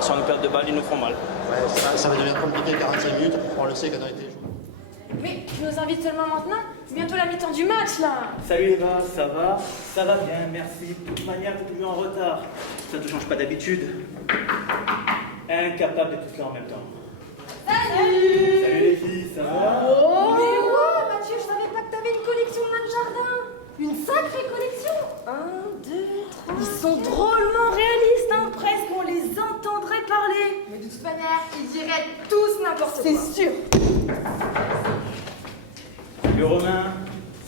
sur nos pertes de balles, ils nous font mal. Ouais, ça va devenir compliqué 45 minutes, on le sait quand on était joué. Mais tu nous invites seulement maintenant? C'est bientôt la mi-temps du match là. Salut Eva, ça va? Ça va bien, merci. De toute manière, t'es toujours en retard. Ça te change pas d'habitude. Incapable de tout faire en même temps. Salut. Salut les filles, ça va? Oh mais ouais Mathieu, je savais pas que t'avais une collection de nains de jardin. Une sacrée collection. 1, 2, 3. Ils sont drôlement réalistes, hein. Presque on les entendrait parler. Mais de toute manière, ils diraient tous n'importe quoi. C'est sûr. Salut Romain,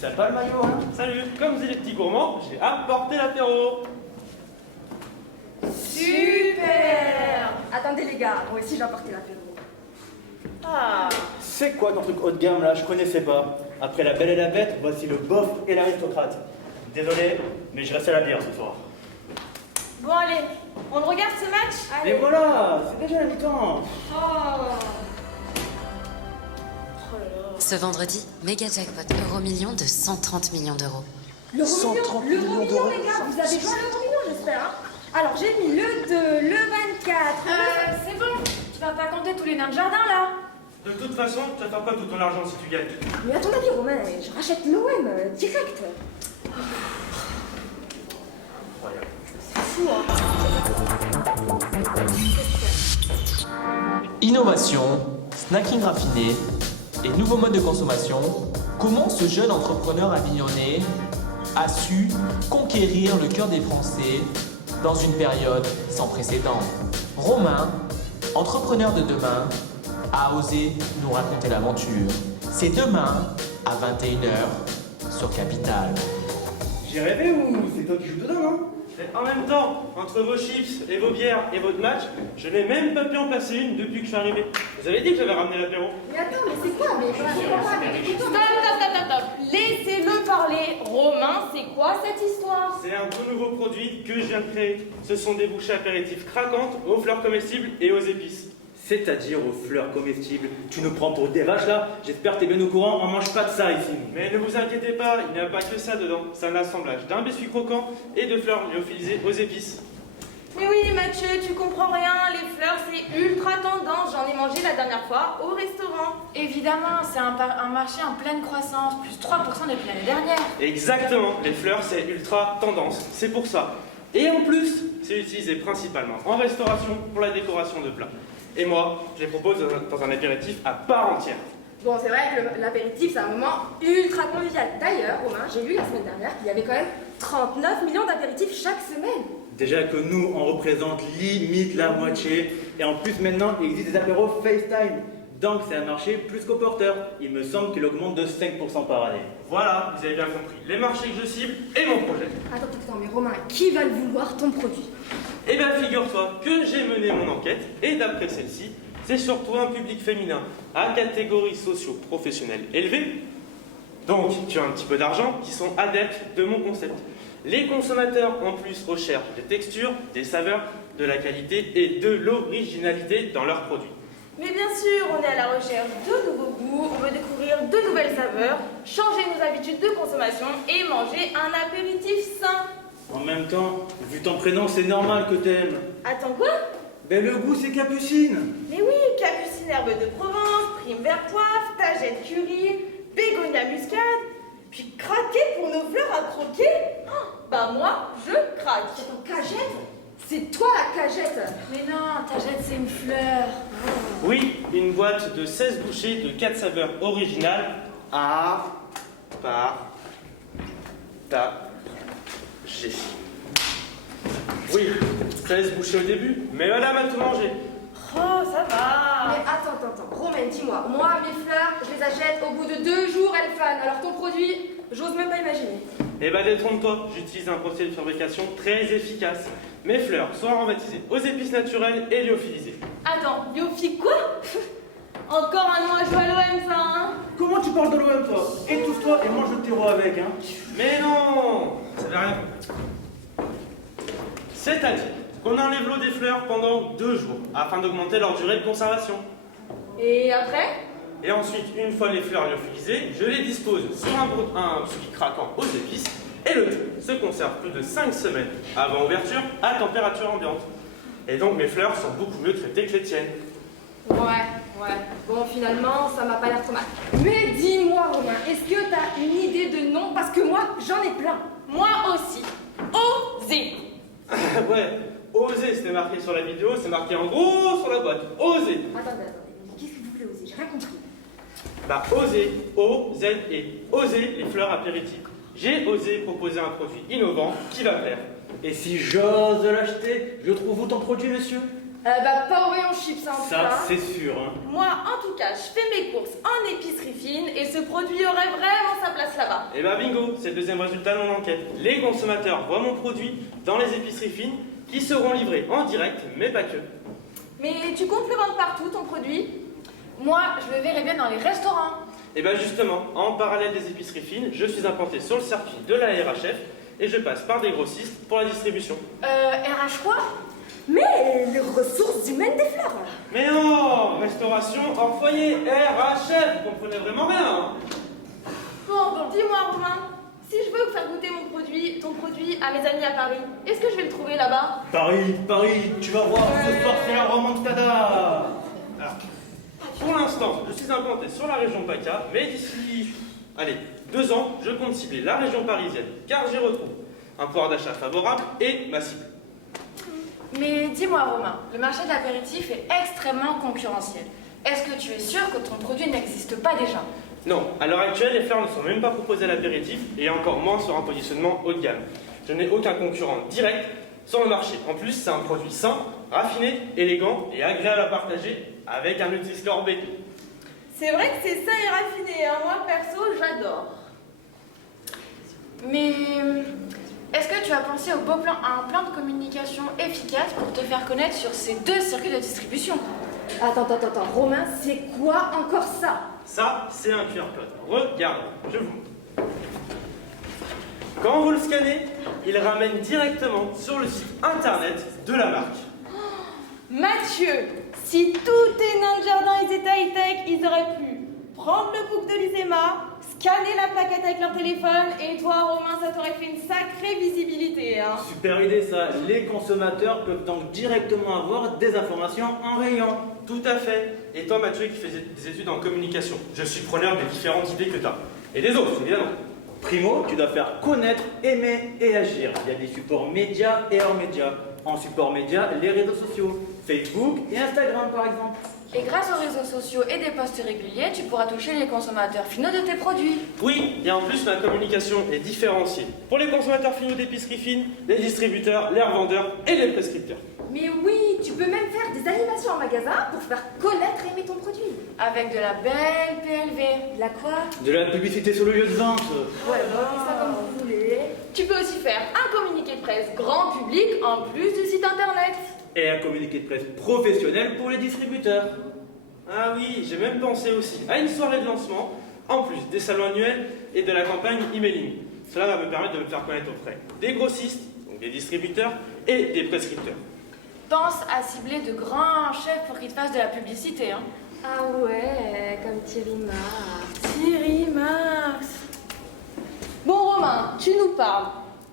ça va le maillot, hein? Salut, comme vous êtes les petits gourmands, j'ai apporté l'apéro. Super. Attendez les gars, moi aussi j'ai apporté l'apéro. Ah. C'est quoi ton truc haut de gamme là? Je connaissais pas. Après la belle et la bête, voici le bof et l'aristocrate. Désolé, mais je reste à la bière ce soir. Bon allez, on regarde ce match? Et voilà, c'est déjà la mi-temps. Ce vendredi, méga jackpot Euromillion de 130 millions d'euros. L'euro million, les gars, vous avez joué à l'euro million j'espère, hein. Alors j'ai mis le 2, le 24. C'est bon. Tu vas pas compter tous les nains de jardin là? De toute façon, tu vas faire quoi tout ton argent si tu gagnes? Mais à ton avis Romain, je rachète l'OM direct. C'est fou hein. Innovation, snacking raffiné et nouveaux modes de consommation, comment ce jeune entrepreneur avignonnais a su conquérir le cœur des Français dans une période sans précédent? Romain, entrepreneur de demain, a osé nous raconter l'aventure. C'est demain à 21h sur Capital. J'ai rêvé ou c'est toi qui joues dedans, non? Et en même temps, entre vos chips et vos bières et votre match, je n'ai même pas pu en passer une depuis que je suis arrivé. Vous avez dit que j'avais ramené l'apéro. Mais attends, mais c'est quoi? Mais je comprends pas, mais Stop. Laissez-le parler. Romain, c'est quoi cette histoire? C'est un tout nouveau produit que je viens de créer. Ce sont des bouchées apéritives craquantes aux fleurs comestibles et aux épices. C'est-à-dire aux fleurs comestibles. Tu nous prends pour des vaches là? J'espère que t'es bien au courant, on mange pas de ça ici. Mais ne vous inquiétez pas, il n'y a pas que ça dedans. C'est un assemblage d'un biscuit croquant et de fleurs lyophilisées aux épices. Mais oui Mathieu, tu comprends rien. Les fleurs c'est ultra tendance. J'en ai mangé la dernière fois au restaurant. Évidemment, c'est un marché en pleine croissance. Plus 3% depuis l'année dernière. Exactement, les fleurs c'est ultra tendance, c'est pour ça. Et en plus, c'est utilisé principalement en restauration pour la décoration de plats. Et moi, je les propose dans un apéritif à part entière. bon, c'est vrai que l'apéritif, c'est un moment ultra convivial. D'ailleurs, Romain, j'ai lu la semaine dernière qu'il y avait quand même 39 millions d'apéritifs chaque semaine. Déjà que nous, on représente limite la moitié. Et en plus, maintenant, il existe des apéros FaceTime. Donc, c'est un marché plus qu'au porteur. Il me semble qu'il augmente de 5% par année. Voilà, vous avez bien compris, les marchés que je cible et mon projet. Attends, mais Romain, qui va le vouloir ton produit? Eh bien, figure-toi que j'ai mené mon enquête, et d'après celle-ci, c'est surtout un public féminin à catégorie socio-professionnelle élevée, donc qui ont un petit peu d'argent, qui sont adeptes de mon concept. Les consommateurs, en plus, recherchent des textures, des saveurs, de la qualité et de l'originalité dans leurs produits. Mais bien sûr, on est à la recherche de nouveaux goûts, on veut découvrir de nouvelles saveurs, changer nos habitudes de consommation et manger un apéritif sain. En même temps, vu ton prénom, c'est normal que t'aimes. Attends quoi? Ben le goût, c'est capucine. Mais oui, capucine herbe de Provence, prime vert poivre, tagette curry, bégonia muscade, puis craquer pour nos fleurs à croquer. Bah moi, je craque. Attends, cagette? C'est toi la cagette. Mais non, tagette c'est une fleur. Oui, une boîte de 16 bouchées de 4 saveurs originales à partager. Oui, 16 bouchées au début, mais madame a tout mangé. Oh, ça va. Mais attends. Romain, dis-moi, moi, mes fleurs, je les achète au bout de 2 jours, elles fanent. Alors ton produit, j'ose même pas imaginer. Eh ben détrompe-toi, j'utilise un procédé de fabrication très efficace. Mes fleurs sont aromatisées aux épices naturelles et lyophilisées. Attends, Yofi quoi? Encore un nom à jouer à l'OM ça, hein? Comment tu parles de l'OM, toi? Étouffe-toi et mange le terreau avec, hein. Mais non, ça veut rien. C'est-à-dire qu'on enlève l'eau des fleurs pendant 2 jours afin d'augmenter leur durée de conservation. Et après? Et ensuite, une fois les fleurs lyophilisées, je les dispose sur un biscuit craquant aux épices et le tout se conserve plus de 5 semaines avant ouverture à température ambiante. Et donc mes fleurs sont beaucoup mieux traitées que les tiennes. Ouais. Bon, finalement, ça m'a pas l'air trop mal. Mais dis-moi, Romain, est-ce que t'as une idée de nom? Parce que moi, j'en ai plein. Moi aussi. Osez. Ouais, oser, c'était marqué sur la vidéo, c'est marqué en gros sur la boîte. Oser. Attendez. Qu'est-ce que vous voulez oser? J'ai rien compris. Bah, oser, O-Z-E. Oser les fleurs apéritives. J'ai osé proposer un produit innovant qui va plaire. Et si j'ose l'acheter, je trouve où ton produit, monsieur? Pas au rayon chips, hein, en tout Ça, cas. c'est sûr, hein. Moi, en tout cas, je fais mes courses en épicerie fine et ce produit aurait vraiment sa place là-bas. Et bah bingo, c'est le deuxième résultat de mon enquête. Les consommateurs voient mon produit dans les épiceries fines qui seront livrées en direct, mais pas que. Mais tu comptes le vendre partout, ton produit? Moi, je le verrais bien dans les restaurants. Et bah justement, en parallèle des épiceries fines, je suis implanté sur le circuit de la RHF et je passe par des grossistes pour la distribution. RH quoi? Mais les ressources humaines des fleurs. Mais non, restauration hors foyer, RHF, vous comprenez vraiment rien, hein. Bon, dis-moi, Romain, si je veux faire goûter ton produit à mes amis à Paris, est-ce que je vais le trouver là-bas? Paris, tu vas voir, ce soir c'est la remontada. Alors, pour l'instant, je suis implanté sur la région PACA, mais d'ici, 2 ans, je compte cibler la région parisienne, car j'y retrouve un pouvoir d'achat favorable et ma cible. Mais dis-moi, Romain, le marché de l'apéritif est extrêmement concurrentiel. Est-ce que tu es sûr que ton produit n'existe pas déjà? Non, à l'heure actuelle, les fleurs ne sont même pas proposées à l'apéritif et encore moins sur un positionnement haut de gamme. Je n'ai aucun concurrent direct sur le marché. En plus, c'est un produit sain, raffiné, élégant et agréable à partager avec un Nutri-Score B. C'est vrai que c'est sain et raffiné, hein. Moi, perso, j'adore. Mais est-ce que tu as pensé à un plan de communication efficace pour te faire connaître sur ces 2 circuits de distribution? Attends, Romain, c'est quoi encore ça? Ça, c'est un QR code. Regardez, je vous montre. Quand vous le scannez, il ramène directement sur le site internet de la marque. Mathieu, si tous tes nains de jardin ils étaient high-tech, ils auraient pu prendre le book de l'ISEMA, scanner la plaquette avec leur téléphone, et toi, Romain, ça t'aurait fait une sacrée visibilité, hein. Super idée ça, les consommateurs peuvent donc directement avoir des informations en rayon. Tout à fait. Et toi, Mathieu, qui faisais des études en communication, je suis preneur des différentes idées que tu as. Et des autres, évidemment. Primo, tu dois faire connaître, aimer et agir. Il y a des supports médias et hors médias. En support média, les réseaux sociaux, Facebook et Instagram par exemple. Et grâce aux réseaux sociaux et des posts réguliers, tu pourras toucher les consommateurs finaux de tes produits. Oui, et en plus, ma communication est différenciée. Pour les consommateurs finaux d'épicerie fine, les distributeurs, les revendeurs et les prescripteurs. Mais oui, tu peux même faire des animations en magasin pour faire connaître et aimer ton produit. Avec de la belle PLV. De la quoi? De la publicité sur le lieu de vente. Ouais, ça comme vous voulez. Tu peux aussi faire un communiqué de presse grand public en plus du site internet. Et un communiqué de presse professionnel pour les distributeurs. Ah oui, j'ai même pensé aussi à une soirée de lancement, en plus des salons annuels et de la campagne emailing. Cela va me permettre de me faire connaître auprès des grossistes, donc des distributeurs et des prescripteurs. Pense à cibler de grands chefs pour qu'ils te fassent de la publicité, hein. Ah ouais, comme Thierry Marx. Thierry Marx. Bon, Romain, tu nous parles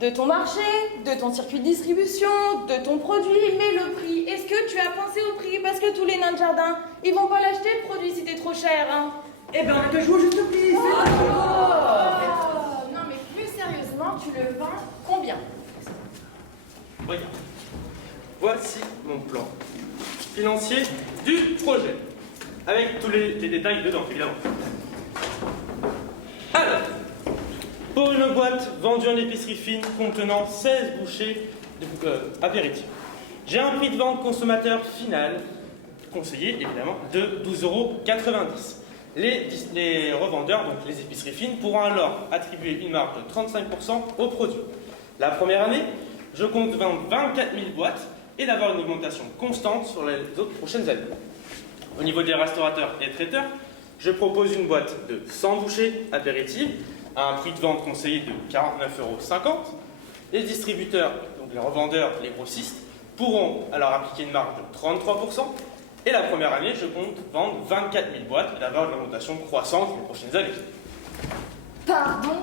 de ton marché, de ton circuit de distribution, de ton produit, mais le prix, est-ce que tu as pensé au prix? Parce que tous les nains de jardin, ils vont pas l'acheter le produit si t'es trop cher, hein. Eh ben on te joue juste prix. Non, mais plus sérieusement, tu le vends combien? Regarde. Voici mon plan financier du projet. Avec tous les détails dedans, évidemment. Alors, pour une boîte vendue en épicerie fine contenant 16 bouchées apéritifs, j'ai un prix de vente consommateur final, conseillé évidemment, de 12,90 €. Les revendeurs, donc les épiceries fines, pourront alors attribuer une marge de 35% au produit. La première année, je compte vendre 24 000 boîtes et d'avoir une augmentation constante sur les autres prochaines années. Au niveau des restaurateurs et traiteurs, je propose une boîte de 100 bouchées apéritives à un prix de vente conseillé de 49,50 €. Les distributeurs, donc les revendeurs, les grossistes, pourront alors appliquer une marge de 33%. Et la première année, je compte vendre 24 000 boîtes et d'avoir une augmentation croissante les prochaines années. Pardon?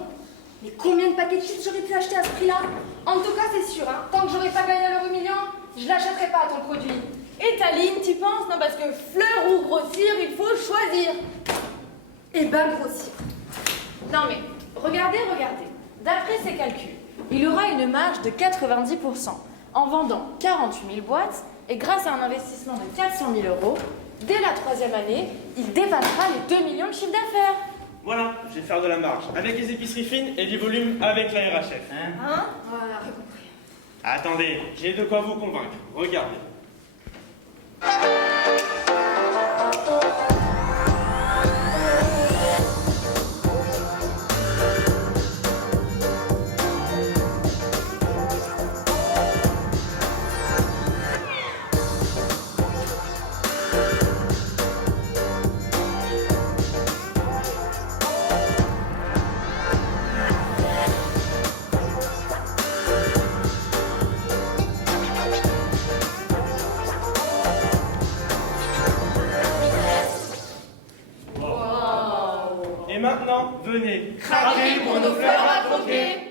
Mais combien de paquets de chips j'aurais pu acheter à ce prix-là? En tout cas, c'est sûr, hein, tant que j'aurais pas gagné à l'euro million, je l'achèterai pas ton produit. Et ta ligne, t'y penses? Non, parce que fleur ou grossir, il faut choisir. Et ben grossir. Non mais, regardez. D'après ses calculs, il aura une marge de 90% en vendant 48 000 boîtes et grâce à un investissement de 400 000 euros, dès la 3e année, il dépassera les 2 millions de chiffre d'affaires. Voilà, je vais faire de la marge avec les épiceries fines et du volume avec la RHF. Hein? Voilà, j'ai compris. Attendez, j'ai de quoi vous convaincre. Regardez. Et maintenant, venez. Craquez pour nos fleurs à croquer.